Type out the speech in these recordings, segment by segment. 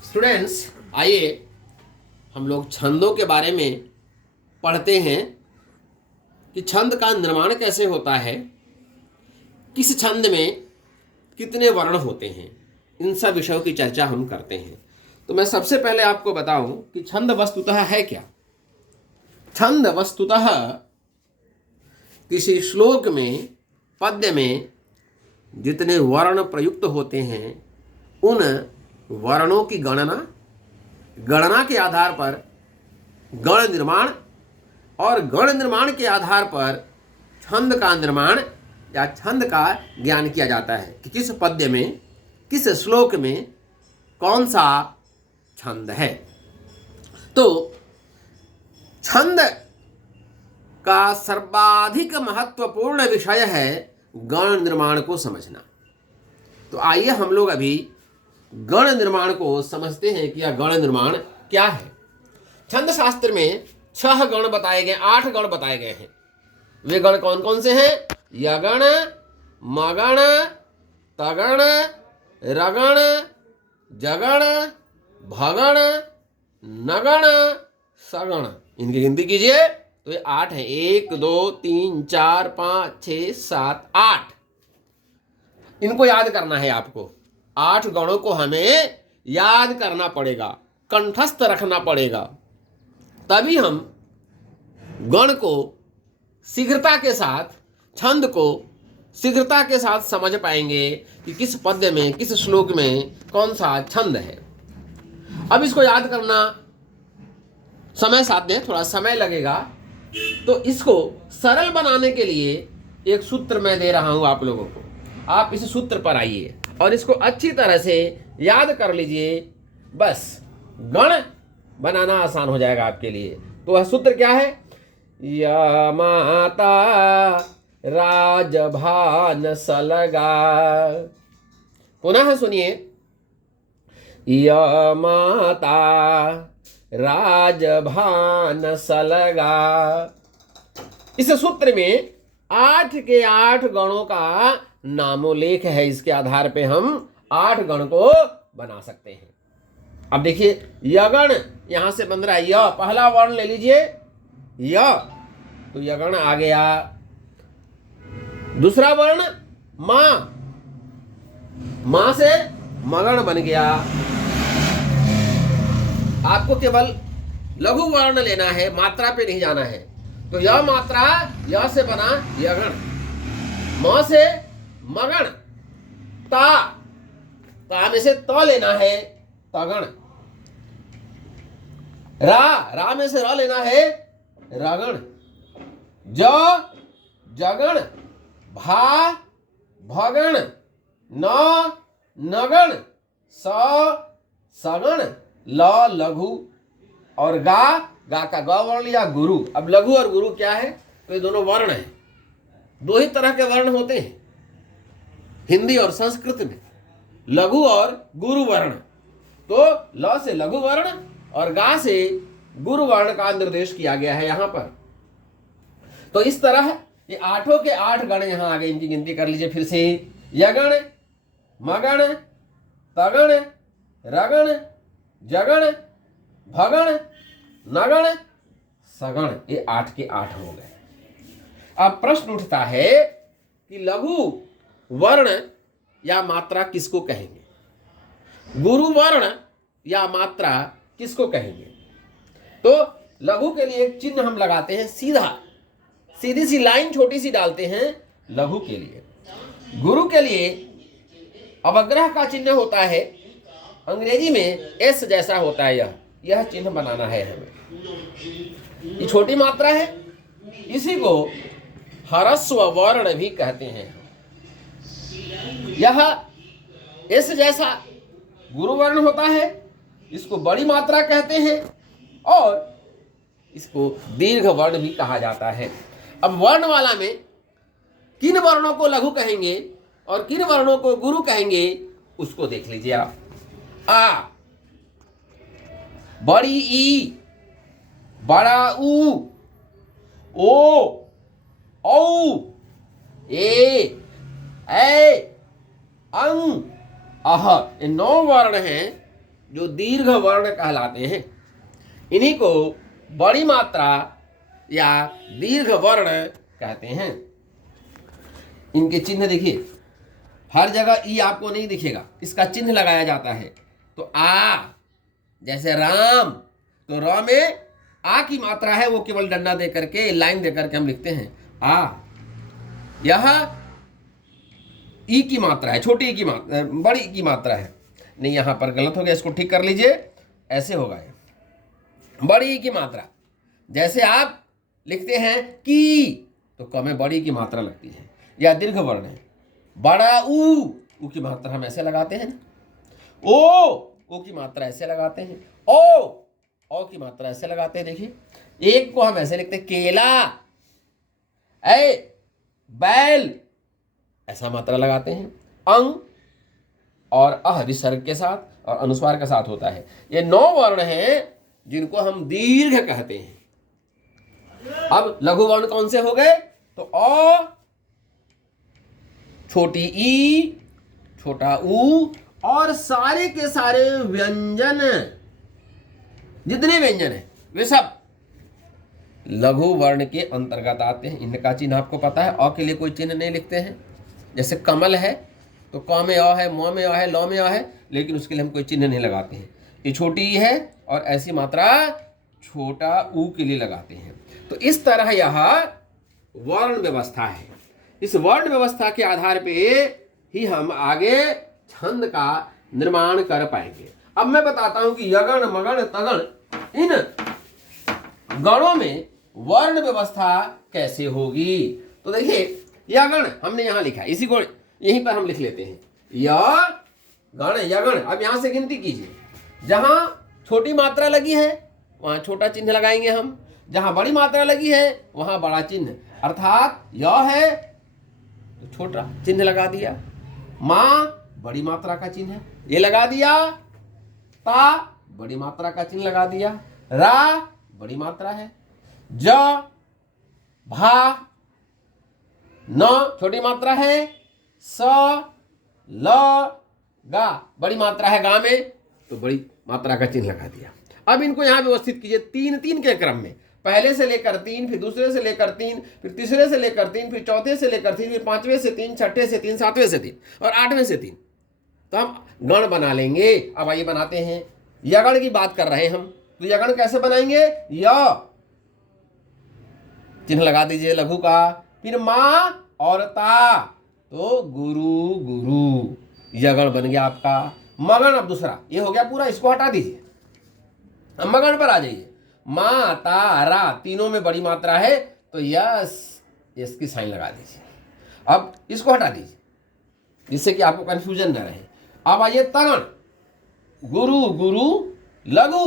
Students, आइए हम लोग छंदों के बारे में पढ़ते हैं कि छंद का निर्माण कैसे होता है, किस छंद में कितने वर्ण होते हैं। इन सब विषयों की चर्चा हम करते हैं। तो मैं सबसे पहले आपको बताऊं कि छंद वस्तुतः है क्या। छंद वस्तुतः किसी श्लोक में, पद्य में जितने वर्ण प्रयुक्त होते हैं उन वर्णों की गणना के आधार पर गण निर्माण और गण निर्माण के आधार पर छंद का निर्माण या छंद का ज्ञान किया जाता है कि किस पद्य में, किस श्लोक में कौन सा छंद है। तो छंद का सर्वाधिक महत्वपूर्ण विषय है गण निर्माण को समझना। तो आइए हम लोग अभी गण निर्माण को समझते हैं कि यह गण निर्माण क्या है। छंद शास्त्र में 6 गण बताए गए, 8 गण बताए गए हैं। वे गण कौन कौन से हैं? यगण, मगण, तगण, रगण, जगण, भगण, नगण, सगण। इनकी गिनती कीजिए तो ये 8 हैं। 1 2 3 4 5 6 7 8। इनको याद करना है आपको। 8 गणों को हमें याद करना पड़ेगा, कंठस्थ रखना पड़ेगा, तभी हम गण को शीघ्रता के साथ, छंद को शीघ्रता के साथ समझ पाएंगे कि किस पद्य में, किस श्लोक में कौन सा छंद है। अब इसको याद करना समय साध्य है, थोड़ा समय लगेगा। तो इसको सरल बनाने के लिए एक सूत्र मैं दे रहा हूं आप लोगों को। आप इस सूत्र पर आइए और इसको अच्छी तरह से याद कर लीजिए। बस गण बनाना आसान हो जाएगा आपके लिए। तो वह सूत्र क्या है? या माता राजभान सलगा। पुनः सुनिए। या माता राजभान सलगा। इस सूत्र में 8 के 8 गणों का नामोल्लेख है। इसके आधार पे हम 8 गण को बना सकते हैं। अब देखिए, यगण यहां से बन रहा है। य पहला वर्ण ले लीजिए, य, तो यगण आ गया। दूसरा वर्ण मां, मां से मगण बन गया। आपको केवल लघु वर्ण लेना है, मात्रा पे नहीं जाना है। तो य मात्रा, य से बना यगण। म से मगण, ता में से त लेना है, तगण। रा में से र लेना है, रगण। जगण, भा भगण, नगण, सगण, ल लघु और गा का ग वर्ण लिया, गुरु। अब लघु और गुरु क्या है? तो ये दोनों वर्ण हैं। 2 ही तरह के वर्ण होते हैं हिंदी और संस्कृत में, लघु और गुरु वर्ण। तो ल से लघु वर्ण और गा से गुरु वर्ण का निर्देश किया गया है यहां पर। तो इस तरह ये 8 के 8 गण यहां आ गए। इनकी गिनती कर लीजिए फिर से। यगण, मगण, तगण, रगण, जगण, भगण, नगण, सगण। ये 8 के 8 हो गए। अब प्रश्न उठता है कि लघु वर्ण या मात्रा किसको कहेंगे? गुरु वर्ण या मात्रा किसको कहेंगे? तो लघु के लिए एक चिन्ह हम लगाते हैं, सीधी सी लाइन छोटी सी डालते हैं लघु के लिए। गुरु के लिए अवग्रह का चिन्ह होता है, अंग्रेजी में एस जैसा होता है। यह चिन्ह बनाना है हमें। ये छोटी मात्रा है, इसी को ह्रस्व वर्ण भी कहते हैं। यह एस जैसा गुरु वर्ण होता है, इसको बड़ी मात्रा कहते हैं और इसको दीर्घ वर्ण भी कहा जाता है। अब वर्णमाला में किन वर्णों को लघु कहेंगे और किन वर्णों को गुरु कहेंगे, उसको देख लीजिए आप। आ, बड़ी ई, बड़ा ऊ, ओ, औ, ए, ऐ, अंग, अह। ये 9 वर्ण हैं जो दीर्घ वर्ण कहलाते हैं, इन्हीं को बड़ी मात्रा या दीर्घ वर्ण कहते हैं। इनके चिन्ह देखिए, हर जगह ई आपको नहीं दिखेगा, इसका चिन्ह लगाया जाता है। तो आ, जैसे राम, तो र में आ की मात्रा है, वो केवल डंडा दे करके, लाइन दे करके हम लिखते हैं आ। यह ई की मात्रा है, छोटी ई की मात्रा, बड़ी की मात्रा है। नहीं, यहां पर गलत हो गया, इसको ठीक कर लीजिए, ऐसे होगा ये बड़ी ई की मात्रा। जैसे आप लिखते हैं की, तो क में बड़ी की मात्रा लगती है, या दीर्घ वर्ण है। बड़ा ऊ की मात्रा हम ऐसे लगाते हैं। ओ की मात्रा ऐसे लगाते हैं। ओ की मात्रा ऐसे लगाते हैं। देखिए, एक को हम ऐसे लिखते हैं केला, ऐ बैल, ऐसा मात्रा लगाते हैं। अंग और अह विसर्ग के साथ और अनुस्वार के साथ होता है। ये 9 वर्ण हैं जिनको हम दीर्घ कहते हैं। अब लघु वर्ण कौन से हो गए? तो अ, छोटी ई, छोटा ऊ, और सारे के सारे व्यंजन, जितने व्यंजन हैं वे सब लघु वर्ण के अंतर्गत आते हैं। इनका चिन्ह आपको पता है। अ के लिए कोई चिन्ह नहीं लिखते हैं। जैसे कमल है तो क में अ है, म में अ है, ल में अ है, लेकिन उसके लिए हम कोई चिन्ह नहीं लगाते हैं। ये छोटी ई है और ऐसी मात्रा छोटा ऊ के लिए लगाते हैं। तो इस तरह यह वर्ण व्यवस्था है। इस वर्ण व्यवस्था के आधार पे ही हम आगे छंद का निर्माण कर पाएंगे। अब मैं बताता हूं कि यगण, मगण, तगण, इन गणों में वर्ण व्यवस्था कैसे होगी। तो देखिए, यगण हमने यहां लिखा, इसी को यहीं पर हम लिख लेते हैं, य गण, यगण। अब यहां से गिनती कीजिए। जहां छोटी मात्रा लगी है वहां छोटा चिन्ह लगाएंगे हम, जहां बड़ी मात्रा लगी है वहां बड़ा चिन्ह। अर्थात य है तो छोटा चिन्ह लगा दिया, मां बड़ी मात्रा का चिन्ह है, ये लगा दिया, ता बड़ी मात्रा का चिन्ह लगा दिया, रा बड़ी मात्रा है, ज, भा, न छोटी मात्रा है, स, ल, गा बड़ी मात्रा है, गा में तो बड़ी मात्रा का चिन्ह लगा दिया। अब इनको यहां व्यवस्थित कीजिए 3-3 के क्रम में, पहले से लेकर 3, फिर दूसरे से लेकर 3, फिर तीसरे से लेकर 3, फिर चौथे से लेकर 3, फिर पांचवें से 3, छठे से 3, सातवें से 3 और 8वें से 3। तो हम गण बना लेंगे। अब आइए बनाते हैं। यगण की बात कर रहे हैं हम, तो यगण कैसे बनाएंगे? य चिन्ह लगा दीजिए लघु का, फिर मां और ता, तो गुरु गुरु, यगण बन गया आपका। मगन अब दूसरा, ये हो गया पूरा, इसको हटा दीजिए। अब मगन पर आ जाइए। मां, ता, रा तीनों में बड़ी मात्रा है तो यस, इसकी साइन लगा दीजिए। अब इसको हटा दीजिए जिससे कि आपको कंफ्यूजन न रहे। अब आइए तगण, गुरु गुरु लघु,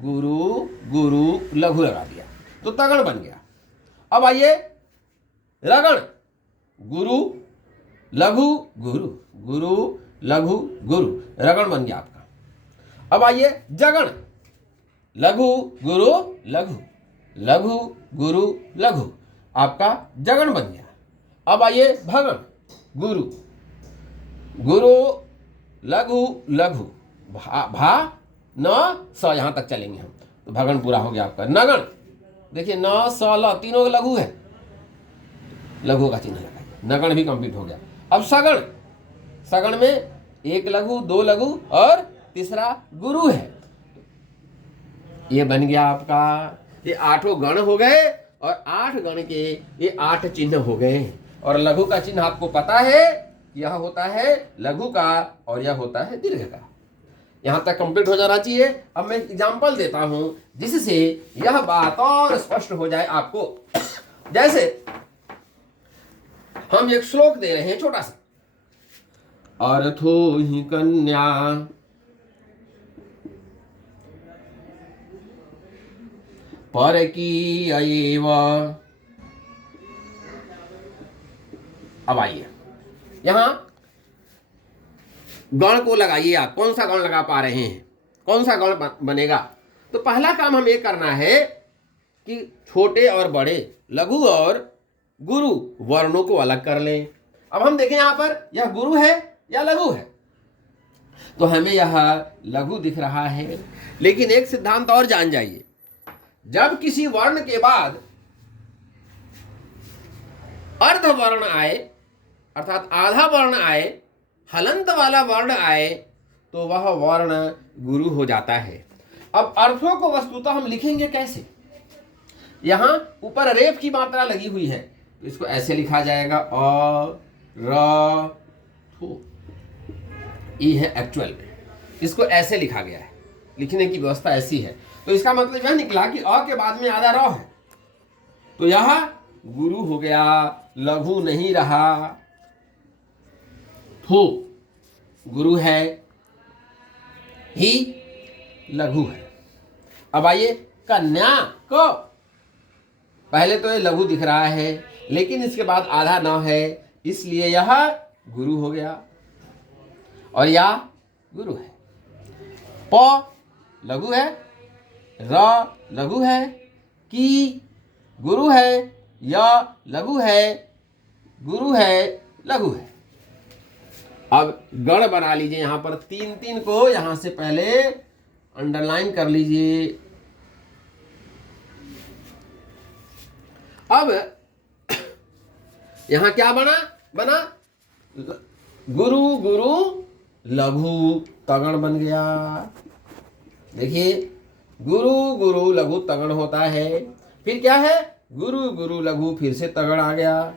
गुरु गुरु लघु लगा दिया तो तगण बन गया। अब आइए रगण, गुरु लघु गुरु, गुरु लघु गुरु, रगण बन गया आपका। अब आइए जगण, लघु गुरु लघु, लघु गुरु लघु, आपका जगण बन गया। अब आइए भगण, गुरु गुरु लघु लघु, भा न स, यहां तक चलेंगे हम तो भगण पूरा हो गया आपका। नगण, देखिए न स ल तीनों लघु है, लघु का चिन्ह लगाइए, नगण भी कंप्लीट हो गया। अब सगण, सगण में 1 लघु, 2 लघु और तीसरा गुरु है, ये बन गया आपका। ये 8 गण हो गए और 8 गण के ये 8 चिन्ह हो गए। और लघु का चिन्ह आपको पता है, यह होता है लघु का और यह होता है दीर्घ का। यहां तक कंप्लीट हो जाना चाहिए। अब मैं एग्जांपल देता हूं जिससे यह बात और स्पष्ट हो जाए आपको। जैसे हम एक श्लोक दे रहे हैं छोटा सा, अर्थो हि कन्या पर की अयेव। अब आइए यहां गण को लगाइए। आप कौन सा गण लगा पा रहे हैं, कौन सा गण बनेगा? तो पहला काम हमें करना है कि छोटे और बड़े, लघु और गुरु वर्णों को अलग कर लें। अब हम देखें यहां पर यह गुरु है या लघु है। तो हमें यह लघु दिख रहा है। लेकिन एक सिद्धांत और जान जाइए, जब किसी वर्ण के बाद अर्ध वर्ण आए अर्थात आधा वर्ण आए, हलंत वाला वर्ण आए, तो वह वर्ण गुरु हो जाता है। अब अर्थों को वस्तुतः हम लिखेंगे कैसे? यहां ऊपर रेफ की मात्रा लगी हुई है, तो इसको ऐसे लिखा जाएगा अ र थु। ई है एक्चुअल में, इसको ऐसे लिखा गया है, लिखने की व्यवस्था ऐसी है। तो इसका मतलब यह निकला कि अ के बाद में आधा र है, तो यह गुरु हो गया, लघु नहीं रहा। थु गुरु है, ही लघु है। अब आइए कन्या को, पहले तो ये लघु दिख रहा है, लेकिन इसके बाद आधा न है, इसलिए यह गुरु हो गया और या गुरु है। प लघु है, र लघु है, की गुरु है, य लघु है, गुरु है, लघु है। अब गण बना लीजिए, यहां पर तीन तीन को यहां से पहले अंडरलाइन कर लीजिए। अब यहां क्या बना गुरु गुरु लघु तगण बन गया। देखिए गुरु गुरु लघु तगण होता है, फिर क्या है गुरु गुरु लघु, फिर से तगण आ गया,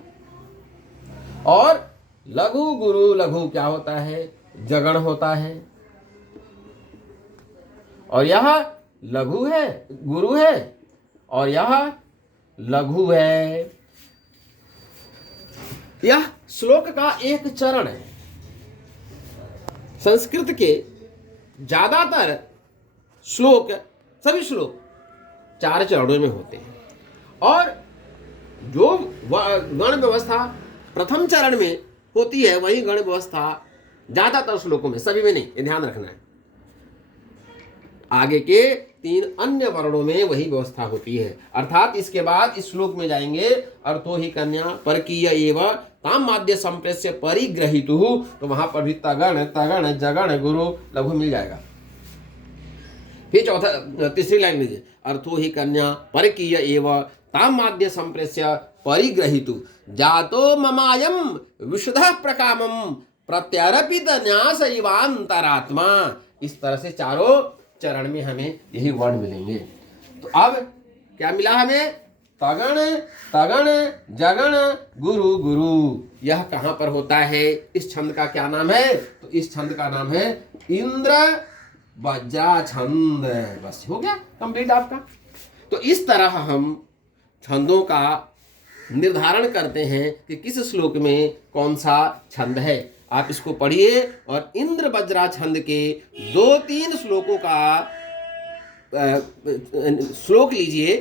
और लघु गुरु लघु क्या होता है, जगण होता है। और यह लघु है, गुरु है, और यह लघु है। यह श्लोक का एक चरण है। संस्कृत के ज्यादातर श्लोक, सभी श्लोक 4 चरणों में होते हैं, और जो गण व्यवस्था प्रथम चरण में होती है, वही गण व्यवस्था ज्यादातर श्लोकों में, सभी में नहीं, ये ध्यान रखना है। आगे के 3 अन्य वर्णों में वही व्यवस्था होती है। अर्थात इसके बाद इस श्लोक में जाएंगे, अर्थो ही कन्या परकीय एव ताम माध्य संप्रेष्य परिग्रहीतु, तो वहां पर भी तगण तगण जगण गुरु लघु मिल जाएगा। फिर तीसरी लाइन लीजिए, अर्थो ही कन्या परकीय एव ताम माध्य संप्रेष्य परिग्रहीतु जातो ममायम विशुद्ध प्रकामम प्रत्यर्पित न्यास इवांतरात्मा। इस तरह से चारों चरण में हमें यही वर्ण मिलेंगे। तो अब क्या मिला हमें, तगण तगण जगण गुरु गुरु। यह कहां पर होता है, इस छंद का क्या नाम है, तो इस छंद का नाम है इंद्र वज्रा छंद। बस हो गया कंप्लीट आपका। तो इस तरह हम छंदों का निर्धारण करते हैं कि किस श्लोक में कौन सा छंद है। आप इसको पढ़िए और इंद्र वज्रा छंद के 2-3 श्लोकों का श्लोक लीजिए।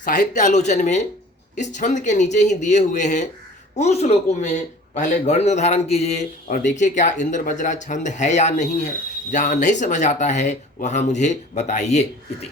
साहित्य आलोचन में इस छंद के नीचे ही दिए हुए हैं, उन श्लोकों में पहले गण निर्धारण कीजिए और देखिए क्या इंद्र वज्रा छंद है या नहीं है। जहाँ नहीं समझ आता है वहाँ मुझे बताइए। इति।